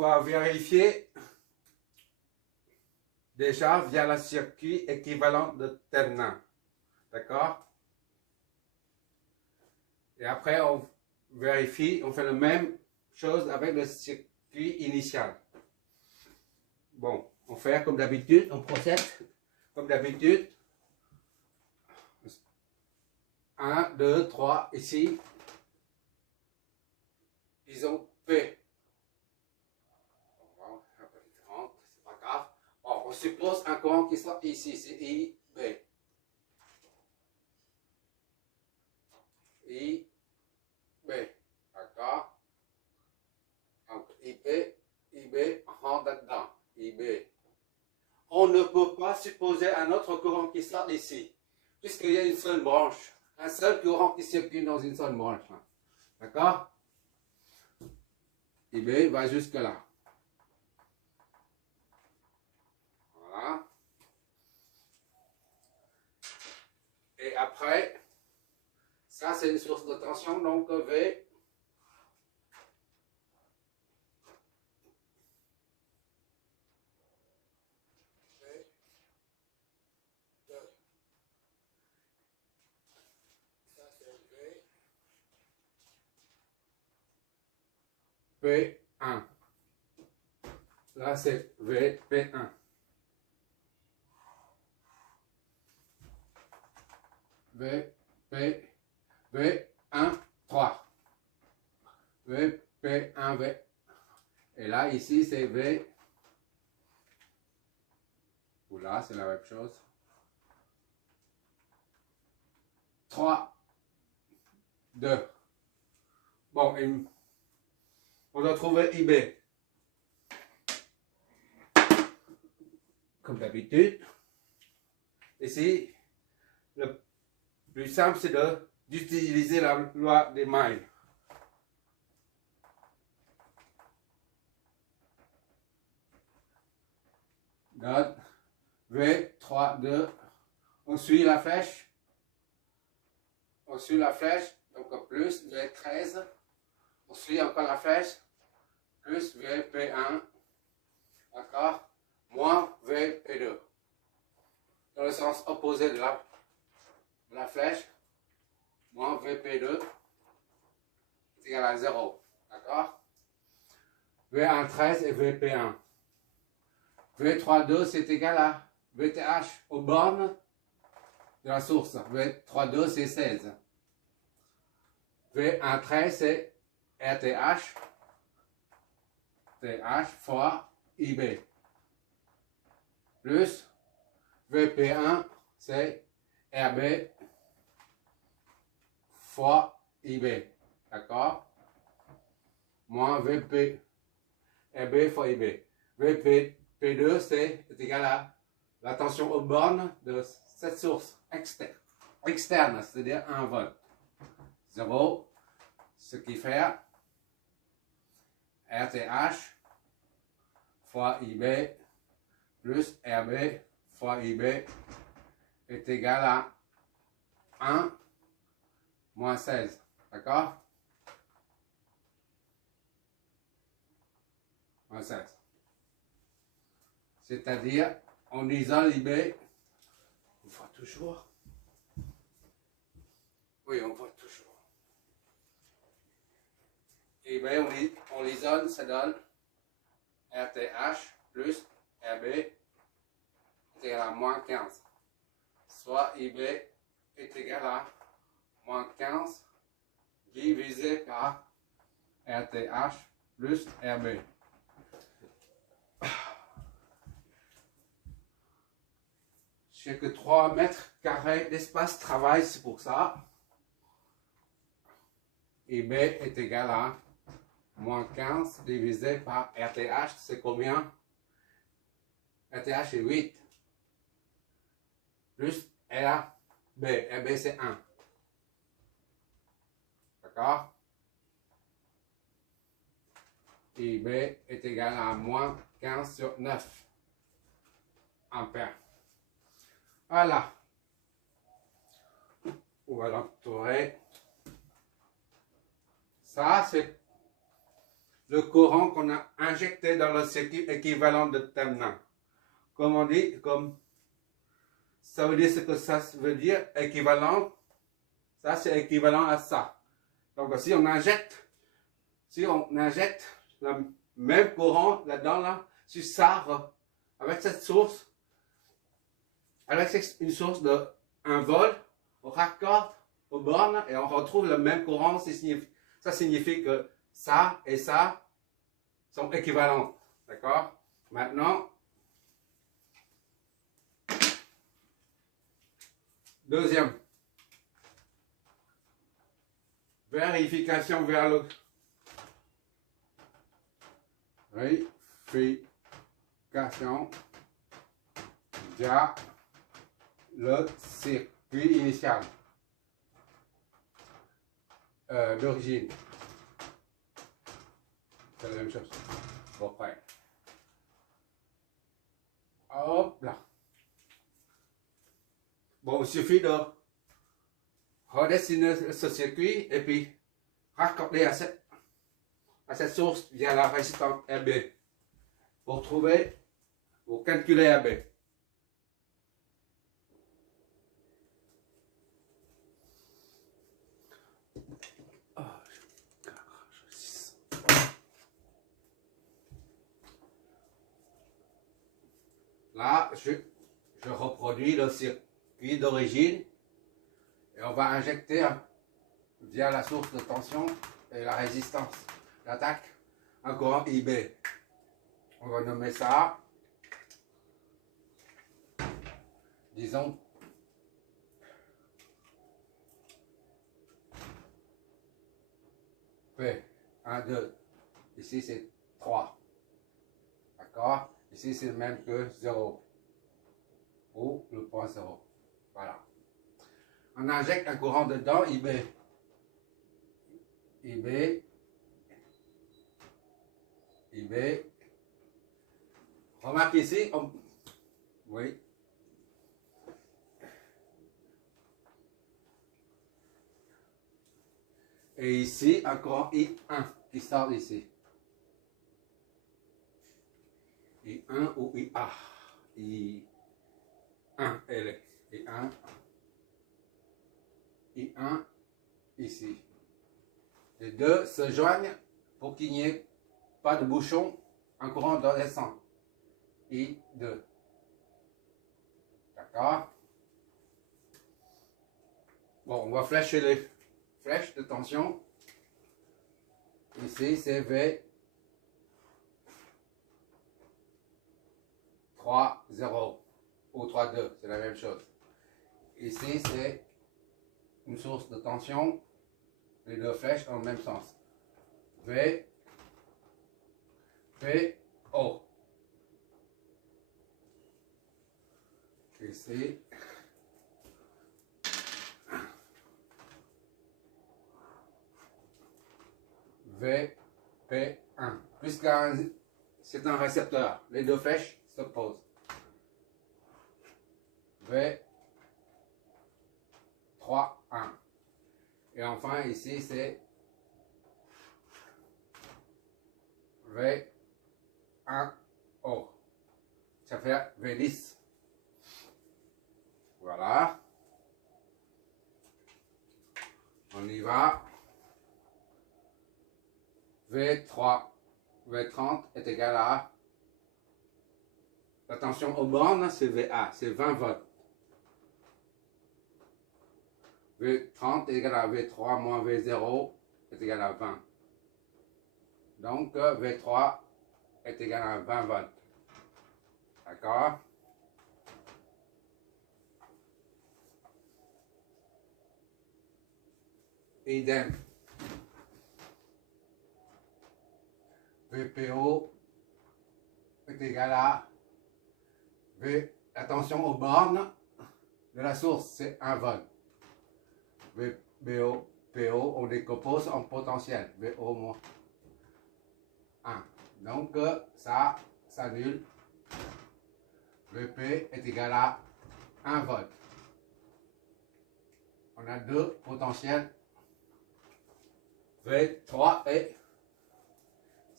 va vérifier déjà via le circuit équivalent de Thevenin. D'accord? Et après, on vérifie, on fait la même chose avec le circuit initial. Bon, on fait comme d'habitude, on procède comme d'habitude. 1, 2, 3, ici. Disons P. C'est pas grave. Bon, on suppose un courant qui sera ici, c'est I, B. I, B. D'accord? Donc IB rentre dedans. IB. On ne peut pas supposer un autre courant qui sort ici, puisqu'il y a une seule branche. Un seul courant qui circule dans une seule branche. D'accord? IB va jusque là. Voilà. Et après, ça c'est une source de tension, donc V. P1. Là, c'est VP1. V1, 3. VP1, V. Et là, ici, c'est V. Ou là, c'est la même chose. 3, 2. Bon, on doit trouver IB. Comme d'habitude. Ici, le plus simple, c'est d'utiliser la loi des miles. Donc, V, 3, 2. On suit la flèche. On suit la flèche. Donc, plus V13. On suit encore la flèche. Plus VP1. D'accord? Moins VP2. Dans le sens opposé de la flèche. Moins VP2 est égal à 0. D'accord? V113 et VP1. V32 c'est égal à VTH aux bornes de la source. V32 c'est 16. V13 c'est RTH. TH fois IB. Plus VP1 c'est RB fois IB. D'accord? Moins VP RB fois IB. VP2 c'est égal à la tension aux bornes de cette source externe, c'est-à-dire 1 volt. 0, ce qui fait RTH fois IB plus RB fois IB est égal à 1 moins 16. D'accord? Moins 16. C'est-à-dire, on isole IB. On voit toujours. Oui, on voit toujours. IB, on l'isole, ça donne RTH plus RB est égal à moins 15. Soit IB est égal à moins 15 divisé par RTH plus RB. J'ai que 3 mètres carrés d'espace travail, c'est pour ça. IB est égal à moins 15 divisé par RTH, c'est combien? RTH est 8. Plus RB. RB c'est 1. D'accord? IB est égal à moins 15 sur 9 ampères. Voilà. On va l'entourer. Ça, c'est le courant qu'on a injecté dans le circuit équivalent de terminal. Comme on dit, comme ça veut dire ce que ça veut dire, équivalent, ça c'est équivalent à ça. Donc si on injecte le même courant là-dedans, là, si ça, avec cette source, avec une source de 1 volt, on raccorde aux bornes et on retrouve le même courant, ça signifie que ça et ça sont équivalents. D'accord? Maintenant, deuxième. Vérification vers le via le circuit initial d'origine. C'est la même chose. Bon, prêt. Hop là. Bon, il suffit de redessiner ce circuit et puis raccorder à cette source via la résistance RB pour calculer RB. Là, je reproduis le circuit d'origine et on va injecter via la source de tension et la résistance d'attaque un courant IB. On va nommer ça, disons, P. 1, 2. Ici c'est 3. D'accord? Ici c'est le même que 0. Ou le point 0. Voilà. On injecte un courant dedans, IB. Remarque ici, oui. Et ici, un courant I1 qui sort d'ici. I1 ou IA. I1, elle est. I1, ici. Les deux se joignent pour qu'il n'y ait pas de bouchon, un courant dans les sens. I2. D'accord? Bon, on va flécher les flèches de tension. Ici, c'est V 3,0 ou 3,2, c'est la même chose. Ici, c'est une source de tension. Les deux flèches dans le même sens. V, P, O. Ici. V, P, 1. Puisque c'est un récepteur, les deux flèches s'opposent. V, 3, 1. Et enfin, ici, c'est V1, O. Ça fait V10. Voilà. On y va. V3, V30 est égal à, la tension aux bornes, c'est VA, c'est 20 volts. V30 est égal à V3 moins V0 est égal à 20. Donc V3 est égal à 20 volts. D'accord? Idem. VPO est égal à V, la tension aux bornes de la source, c'est 1 volt. VBO, PO, on décompose en potentiel. VO moins 1. Donc ça s'annule. VP est égal à 1 volt. On a deux potentiels. V3 et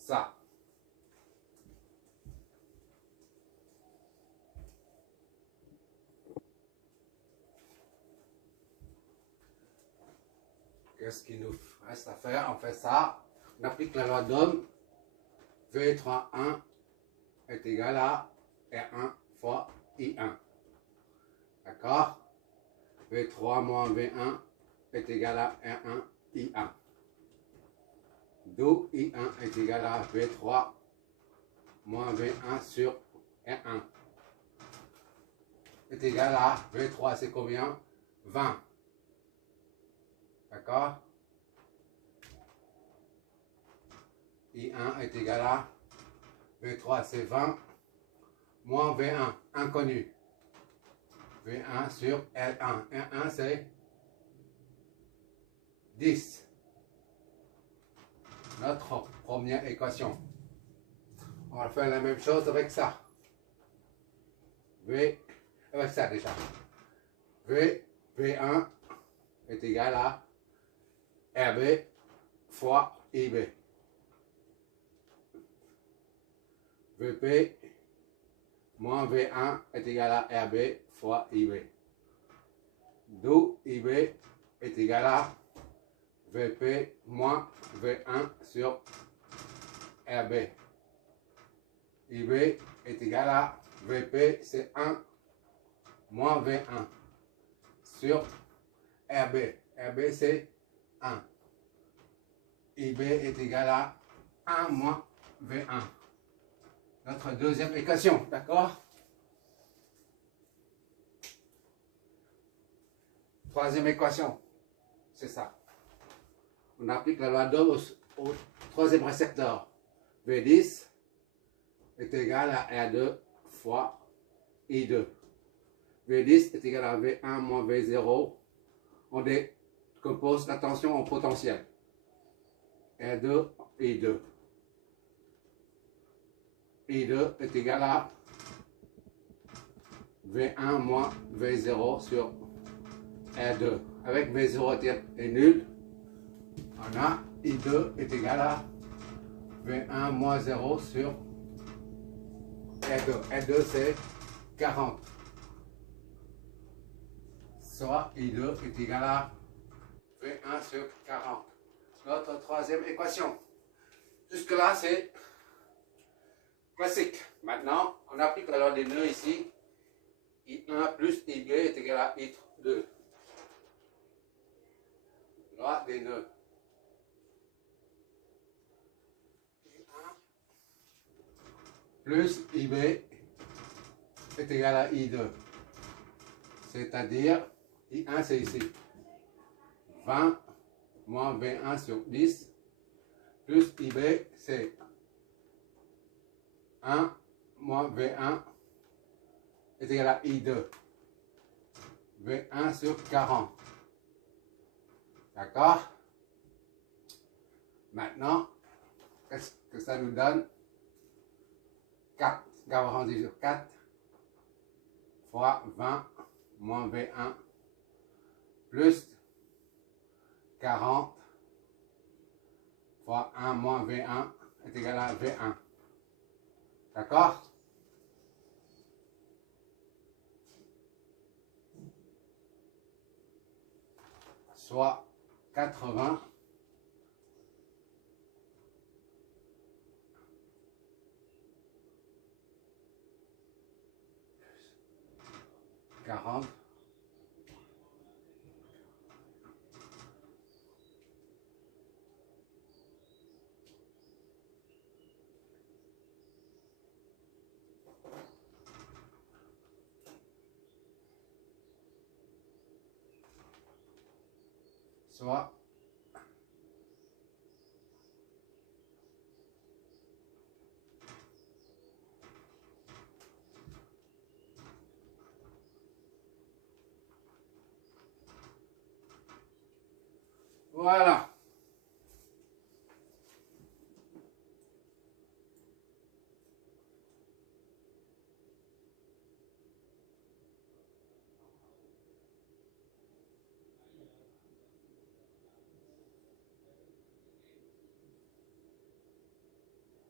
ça. Qu'est-ce qu'il nous reste à faire? On fait ça. On applique la loi d'Ohm. V3,1 est égal à R1 fois I1. D'accord? V3 moins V1 est égal à R1 I1. D'où I1 est égal à V3 moins V1 sur R1 est égal à V3, c'est combien? 20. D'accord? I1 est égal à V3, c'est 20, moins V1, inconnu. V1 sur R1. R1, c'est 10. Notre première équation. On va faire la même chose avec ça. Avec ça déjà. V1 est égal à RB fois IB. VP moins V1 est égal à RB fois IB. D'où IB est égal à VP moins V1 sur RB. IB est égal à VP, c'est 1 moins V1 sur RB. RB, c'est 1. IB est égal à 1 moins V1. Notre deuxième équation, d'accord? Troisième équation, c'est ça. On applique la loi d'Ohm au troisième récepteur. V10 est égal à R2 fois I2. V10 est égal à V1 moins V0. On décompose la tension en potentiel. R2, I2. I2 est égal à V1 moins V0 sur R2. Avec V0 est nul, on a I2 est égal à V1 moins 0 sur R2. R2 c'est 40. Soit I2 est égal à V1 sur 40. Notre troisième équation. Jusque-là, c'est classique. Maintenant, on applique la loi des nœuds ici. I1 plus IB est égal à I2. Loi des nœuds. I1 plus IB est égal à I2. C'est-à-dire, I1 c'est ici. 20 moins V1 sur 10 plus IB c'est 1 moins V1 est égal à I2. V1 sur 40. D'accord? Maintenant, qu'est-ce que ça nous donne? 4. 40 sur 4 fois 20 moins V1 plus 40 fois 1 moins V1 est égal à V1. D'accord? Soit 80 40 soit voilà.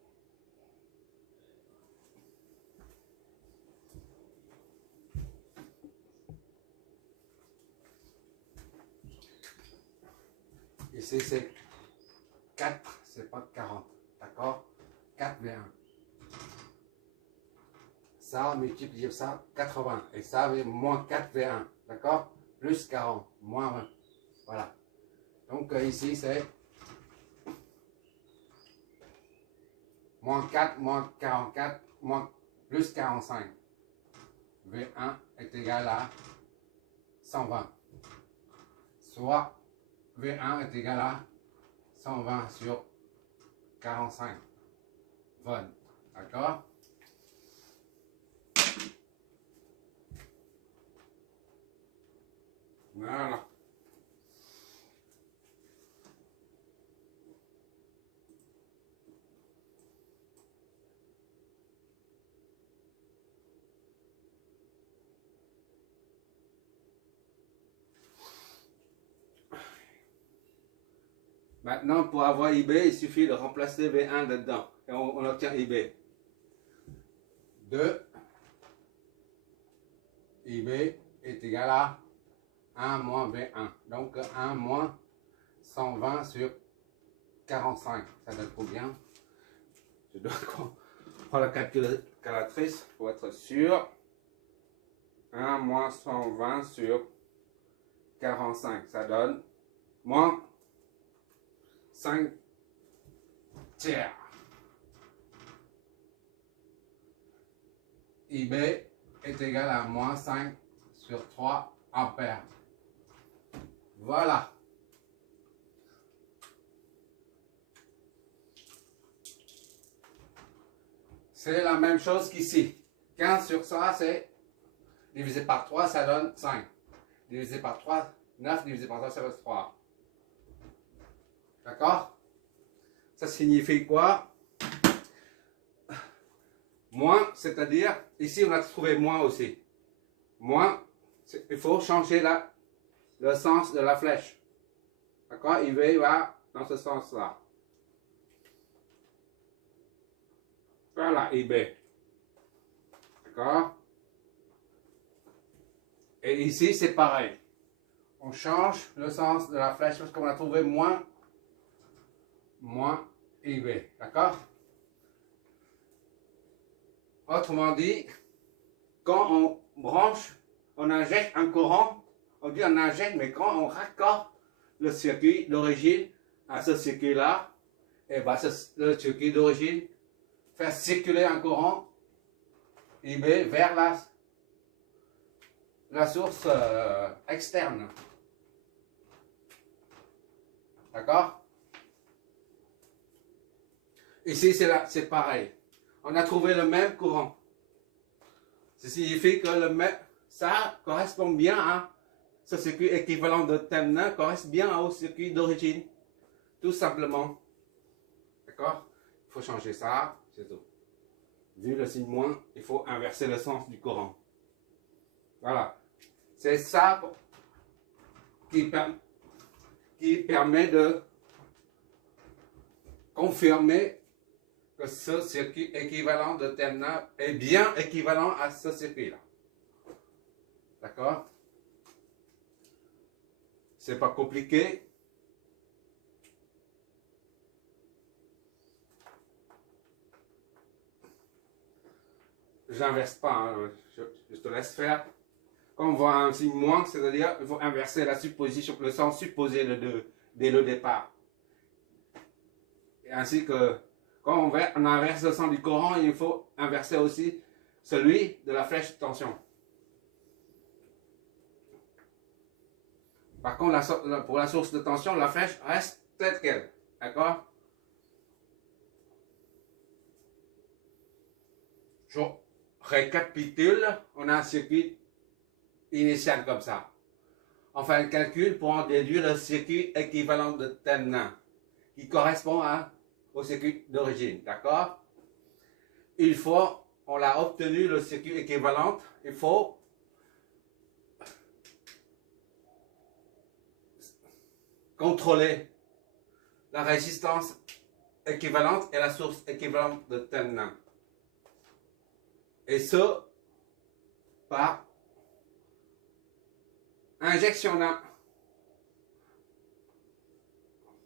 Ici, c'est 4, c'est pas 40. D'accord? 4V1. Ça, multiplié par ça, 80. Et ça, moins 4V1. D'accord? Plus 40, moins 20. Voilà. Donc ici, c'est moins 4, moins 44, moins plus 45. V1 est égal à 120. Soit V1 est égal à 120 sur 45 volts. D'accord? Voilà. Maintenant, pour avoir IB, il suffit de remplacer V1 dedans. Et on obtient IB. 2 IB est égal à 1 moins V1. Donc 1 moins 120 sur 45. Ça donne combien? Je dois prendre la calculatrice pour être sûr. 1 moins 120 sur 45. Ça donne moins 5 tiers. IB est égal à moins 5 sur 3 ampères. Voilà. C'est la même chose qu'ici. 15 sur ça, c'est divisé par 3, ça donne 5. Divisé par 3, 9, divisé par 3, ça donne 3. D'accord? Ça signifie quoi? Moins, c'est-à-dire, ici on a trouvé moins aussi. Moins, il faut changer le sens de la flèche. D'accord? Il va dans ce sens-là. Voilà, IB. D'accord? Et ici, c'est pareil. On change le sens de la flèche parce qu'on a trouvé moins IB. D'accord? Autrement dit, quand on branche, on injecte un courant, on dit on injecte, mais quand on raccorde le circuit d'origine à ce circuit-là, et bien le circuit d'origine faire circuler un courant IB vers la source externe. D'accord? Ici, c'est pareil. On a trouvé le même courant. Ça signifie que ça correspond bien à ce circuit équivalent de Thevenin, correspond bien au circuit d'origine. Tout simplement. D'accord? Il faut changer ça, c'est tout. Vu le signe moins, il faut inverser le sens du courant. Voilà. C'est ça qui permet de confirmer que ce circuit équivalent de Thevenin est bien équivalent à ce circuit-là. D'accord? C'est pas compliqué. J'inverse pas, hein. Je te laisse faire. Quand on voit un signe moins, c'est-à-dire qu'il faut inverser la supposition, le sens supposé dès le départ. Et ainsi que quand on inverse le sens du courant, il faut inverser aussi celui de la flèche de tension. Par contre, pour la source de tension, la flèche reste telle qu'elle. D'accord? Je récapitule, on a un circuit initial comme ça. On fait un calcul pour en déduire le circuit équivalent de Thevenin, qui correspond au circuit d'origine. D'accord? On a obtenu le circuit équivalent, il faut contrôler la résistance équivalente et la source équivalente de Thevenin. Et ce, par injectionnant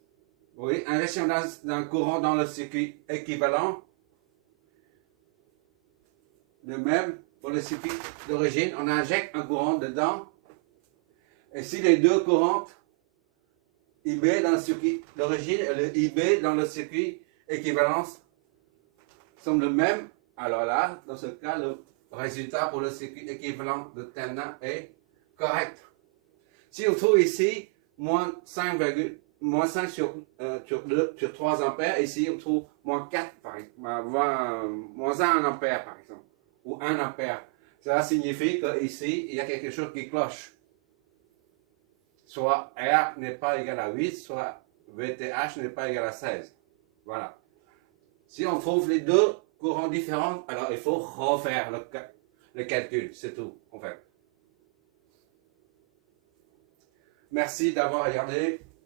Oui, injection d'un courant dans le circuit équivalent. De même, pour le circuit d'origine, on injecte un courant dedans. Et si les deux courants, IB dans le circuit d'origine et le IB dans le circuit équivalence, sont le même, alors là, dans ce cas, le résultat pour le circuit équivalent de terminal est correct. Si on trouve ici moins 5 sur 3 ampères, ici on trouve moins 4, par exemple, moins 1 ampère par exemple, ou 1 ampère. Cela signifie qu'ici, il y a quelque chose qui cloche. Soit R n'est pas égal à 8, soit VTH n'est pas égal à 16. Voilà. Si on trouve les deux courants différents, alors il faut refaire le calcul, c'est tout, en fait. Merci d'avoir regardé.